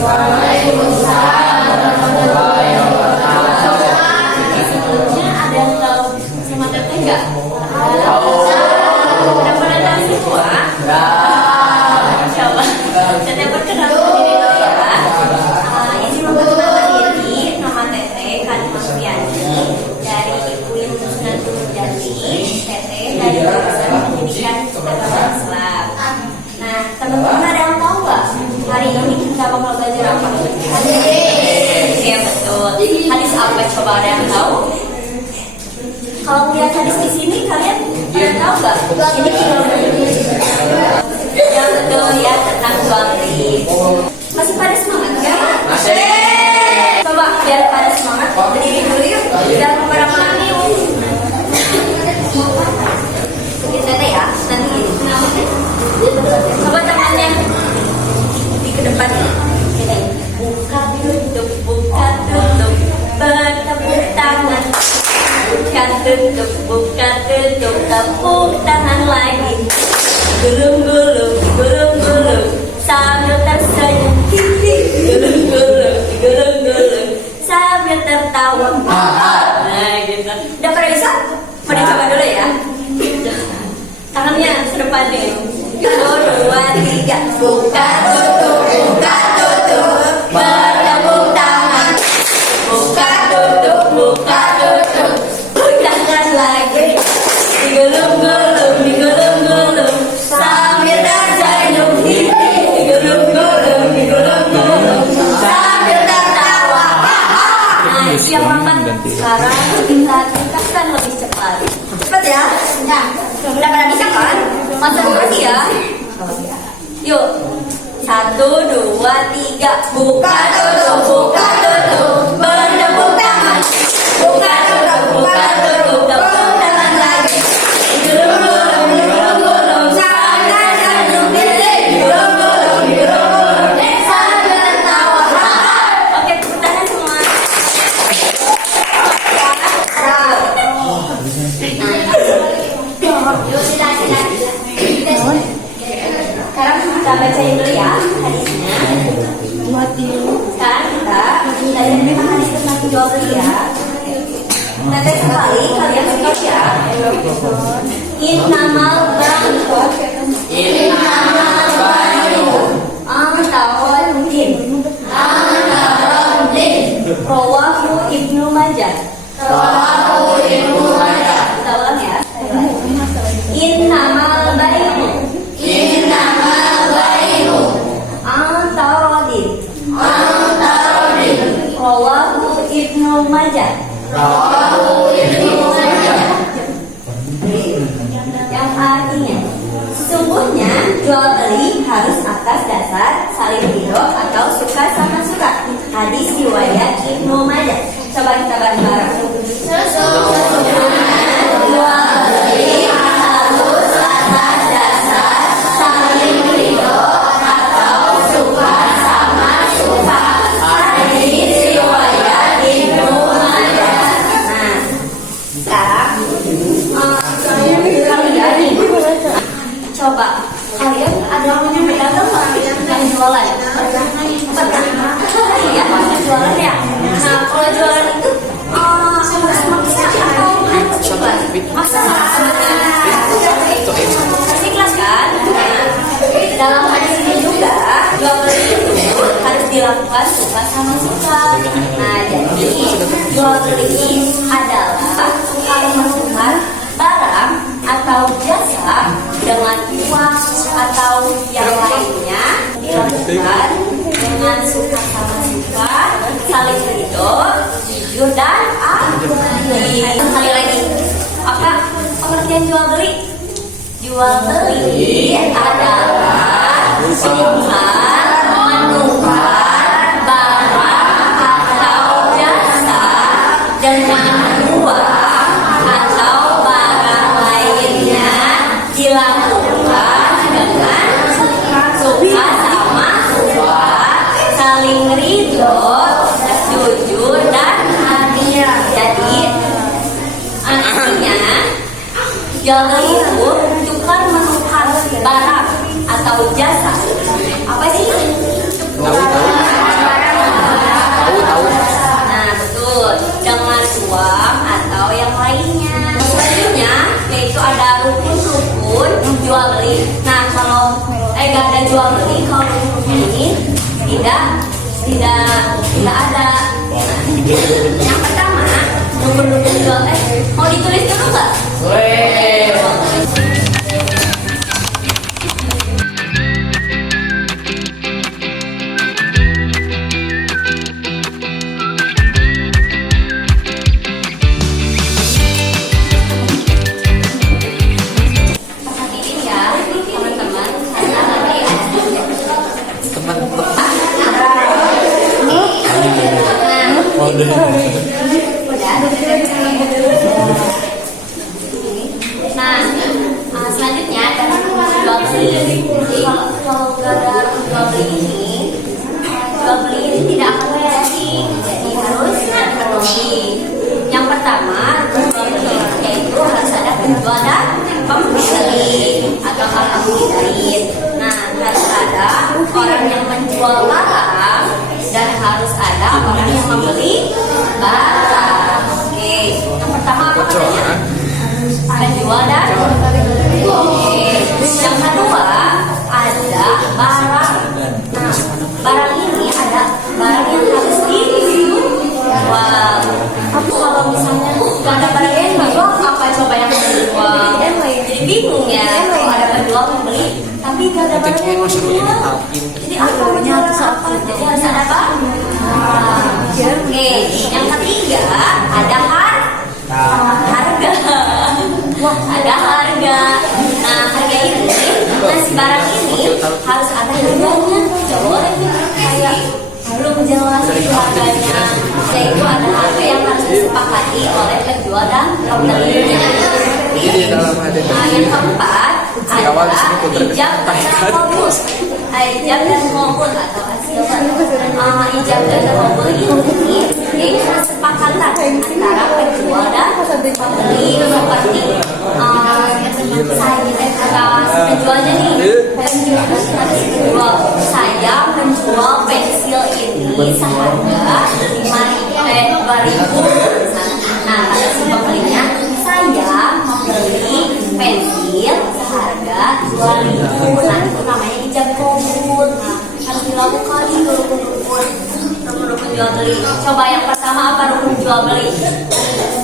Waalaikumsalam warahmatullahi wabarakatuh. Sebelumnya ada yang tahu sama teteh nggak? Udah pernah tahu semua? Masya Allah. Teteh perkenalkan diri dulu ya. Izin memperkenalkan diri, nama teteh Karimah Fiani dari UIN Sunatul Mujani. Teteh dari jurusan Pendidikan Agama Islam. Nah, teman-teman ada yang tahu nggak hari ini kita bakal belajar apa? Hadis. Ya betul. Hadis apa? Coba ada yang tahu? Kalau lihat hadis di sini kalian pada tahu nggak? Ini yang betul ya tentang jual beli. Masih pada semangat ya? Masih. Coba biar pada semangat berdiri dulu yuk. Dan beberapa yuk. Kita deh ya. Nanti kenalin. Coba tangannya di ke depan ya. Buka tutup, buka tutup, bertepuk tangan. Buka tutup, tepuk tangan lagi. Gulung-gulung, gulung-gulung, sambil tersenyum. Gulung-gulung, sambil tertawa. Nah gitu. Udah pada bisa? Pada coba dulu ya. Tangannya sedepan nih. 1, 2, 3. Buka tutup, bertepuk tangan. Buka tutup, tangan lagi. Digulung-gulung, sambil tersenyum. Digulung-gulung, sambil tertawa. Nah, siap makan. Sekarang kita tingkatkan lebih cepat. Cepat ya. Nah, udah pada bisa kan? Konsentrasi ya. Yuk. 1, 2, 3. Buka tutup, bertepuk tangan. Buka tutup, tepuk tangan lagi. Digulung-gulung, sambil tersenyum. Digulung-gulung, sambil tertawa. Oke, tepuk tangan semua. Sekarang kita bacain dulu ya hadisnya. Sekarang kita belajar tentang hadis tentang jual beli ya. Nanti sekali kalian skip ya. Innamal bai'u Antawaludin. Rawahu Ibnu Majah. Kita ulang ya. Innamal bai'u Antawaludin. Rawahu Ibnu Majah. Yang artinya sesungguhnya jual beli harus atas dasar saling ridho atau suka sama suka. Hadis riwayat Ibnu Majah. Coba kita bareng-bareng. Sesungguhnya jual beli harus atas dasar saling ridho atau suka sama suka. Hadis riwayat Ibnu Majah. Nah, sekarang coba kalian ada yang punya pedagang nggak yang jualan? Pernah? Iya, pasti jualan ya. Nah, kalau jualan itu maksa atau coba maksa pasti kelas kan? Nah, dalam hadis ini juga jual beli itu harus dilakukan suka sama suka. Nah, jadi jual beli adalah tukar-menukar barang atau jasa dengan uang atau yang lainnya dilakukan dengan suka sama suka, saling ridho, jujur dan adil. Sekali lagi, apa pengertian jual beli? Jual beli adalah tukar-menukar barang atau jasa dengan uang atau barang lainnya dilakukan dengan suka sama suka, saling ridho, jujur dan adil. Jadi artinya jual beli itu tukar menukar barang atau jasa. Apa sih? tidak ada. Yang pertama, nomor jual mau ditulis dulu nggak? Boleh. Perhatiin ya, teman-teman, karena nanti nah, selanjutnya ada jual beli. Jadi kalau nggak ada jual beli ini, jual beli ini tidak akan terjadi. Jadi harus dipenuhi. Yang pertama, jual beli yaitu harus ada penjual dan pembeli atau pembeli. Nah, harus ada orang yang menjual barang dan harus ada orang yang membeli barang. Oke, yang pertama apa katanya? Penjual dan oke. Yang kedua ada barang. Nah, barang ini ada barang yang harus dijual. Kalau misalnya nggak ada barang yang dijual, apa coba yang dijual? Jadi bingung ya kalau ada penjual membeli, tapi nggak ada barang yang dijual. Jadi apa menjual apa? Jadi harus ada barang. Oke, yang ketiga ada harga. Ada harga. Nah, harga ini, si barang ini harus ada harganya. Coba kayak belum jelas itu harganya. Yaitu ada harga yang harus disepakati oleh penjual dan pembeli. Nah, yang keempat adalah ijab dan qabul. Ijab dan qabul atau ijab dan qabul ini yaitu kesepakatan antara penjual dan pembeli, seperti saya penjualnya nih, saya menjual pensil ini seharga 2.000. Nah, kata si pembelinya, saya membeli pensil seharga 2.000. Nah, itu namanya ijab qabul. Nah, harus dilakukan itu rukun jual beli. Coba yang pertama apa rukun jual beli?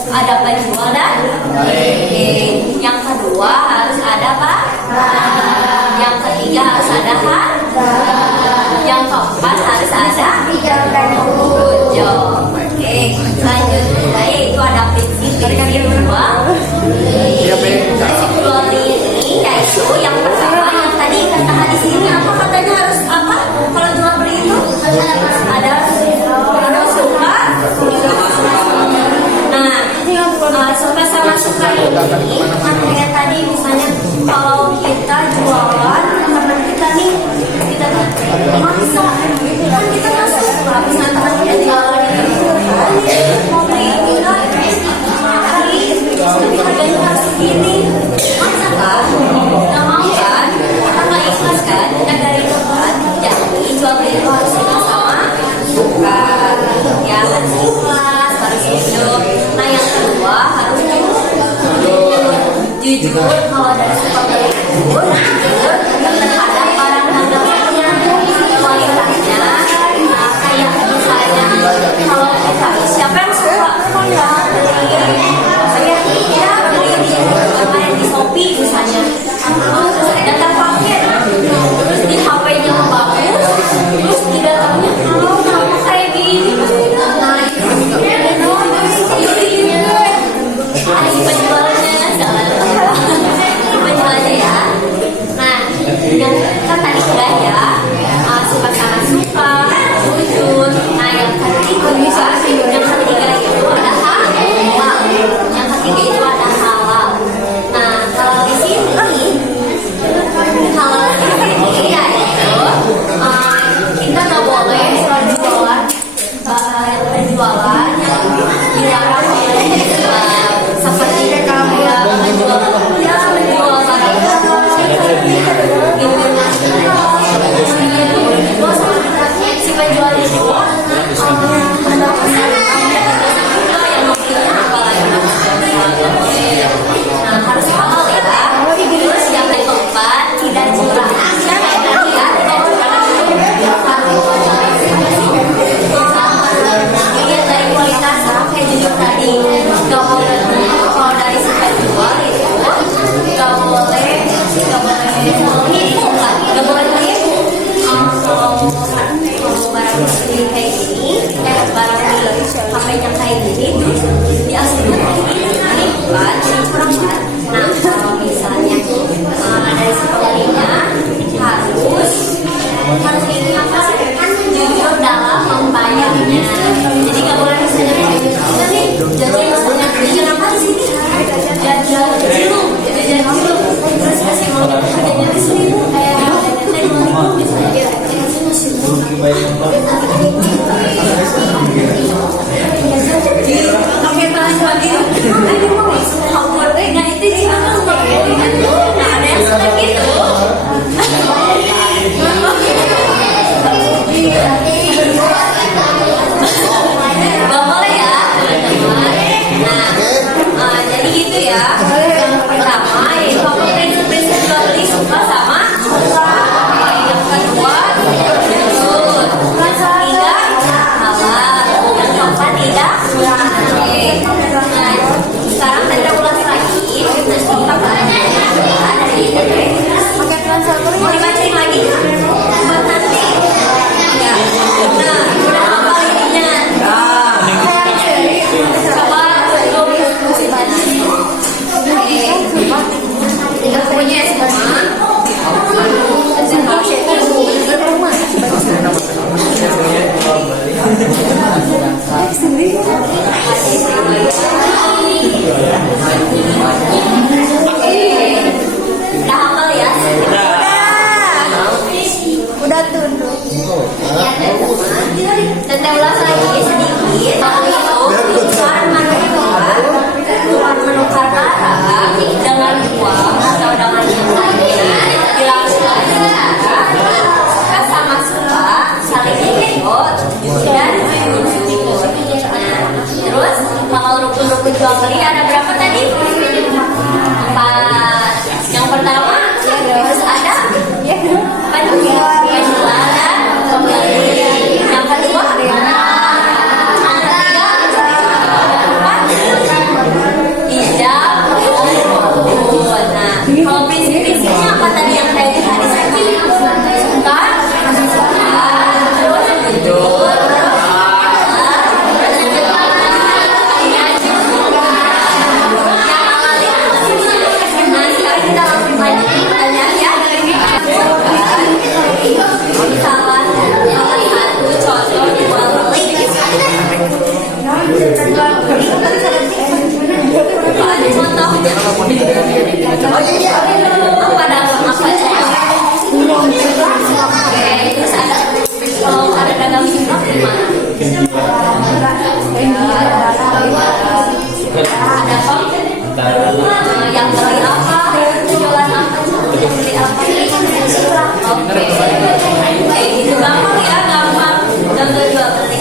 Ada penjual dan pembeli. Yang kedua harus ada barang. Yang ketiga harus ada harga. Yang keempat harus ada ijab dan qabul. Oke, selanjutnya itu ada prinsip jual beli. Prinsip jual beli ini yaitu yang pertama yang tadi kata hadis ini apa katanya harus apa? Kalau jual beli itu ada suka. Nah, suka sama suka ini kayak tadi misalnya kalau kita jualan teman kita nih kita maksa kan kita nggak suka misalnya teman kita jualan mau beli ini kan tapi harganya harus segini maksa kan nggak mau kan kita nggak ikhlas kan kita dari tempat jadi jual beli itu harus sama suka ya harus ikhlas harus hidup. Nah yang kedua harus jujur kalau dari suka beli jujur terhadap barang dagangannya kualitasnya. Nah kayak misalnya kalau kita siapa yang suka saya tidak beli di Shopee misalnya terus datang paket terus di HP-nya bagus terus di dalamnya kenapa kayak gini nah penjualnya ya. Nah Oke, kelas lagi. Aduh, kabur deh. Nah, itu gimana tuh pakai tuh? Nah, ada yang suka gitu. Gak boleh ya, teman-teman. Nah, jadi gitu ya. Yang pertama, yaitu apa prinsip-prinsip jual beli suka sama suka. Yang kedua, jujur. Yang ketiga, halal. Yang keempat, tidak. Oke. Nah, sekarang kita ulas lagi. Dari mau dibacain lagi buat nanti. Ya. Nah, udah hafal ininya. Coba tidak punya semua. Udah hafal ya? Udah tunduk. Dan saya ulas lagi sedikit. Tukar menukar barang dengan uang atau dengan yang lain dilakukan secara suka sama suka, saling ikut dan jujur. Nah, terus kalau rukun-rukun jual beli ada berapa tadi? 4. Yang pertama harus ada penjual dan pembeli. Yang kedua kalau prinsip-prinsipnya apa tadi yang saya tadi suka, terus jujur, nah sekarang kita langsung lanjut pertanyaan ya. Salah satu contoh jual beli. Ada contoh. Apa dagang apa aja? Oke, terus ada kalau ada dagang singkong gimana? Ada apa? Yang beli apa? Jualan apa? Yang beli apa? Oke, itu gampang ya, gampang. Contoh jual beli.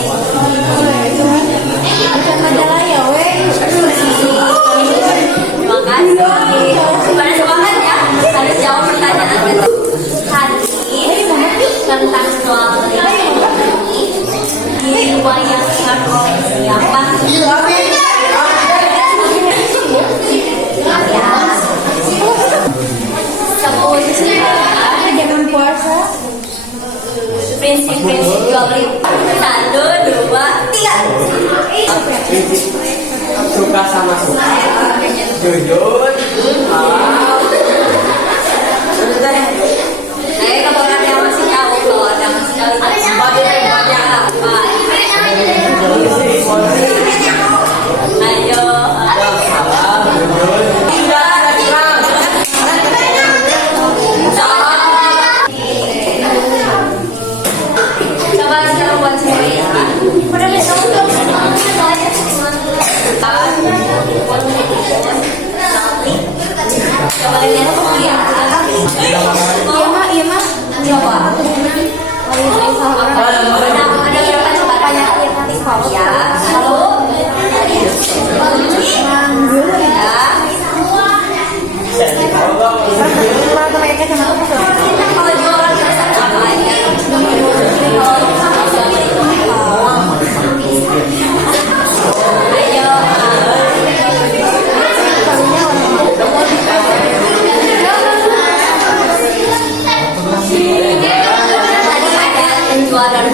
Terima kasih. Pada semangat ya. Harus jawab pertanyaan hadis tentang jual beli diriwayatkan oleh siapa? Sebutkan jangan puasa. Prinsip-prinsip jual beli. 1, 2, 3. Suka sama suka, jujur, halal. Kalau ada yang masih jauh, kalau ada yang masih jauh, banyak apa? Ayo. Halal, jujur. Coba sekarang buat cewek ya. Udah bisa untuk coba lihat ya. Iya mah. Coba. Ada berapa coba tanya ya. Lalu kalau jualan apa aja? Tadi ada penjualan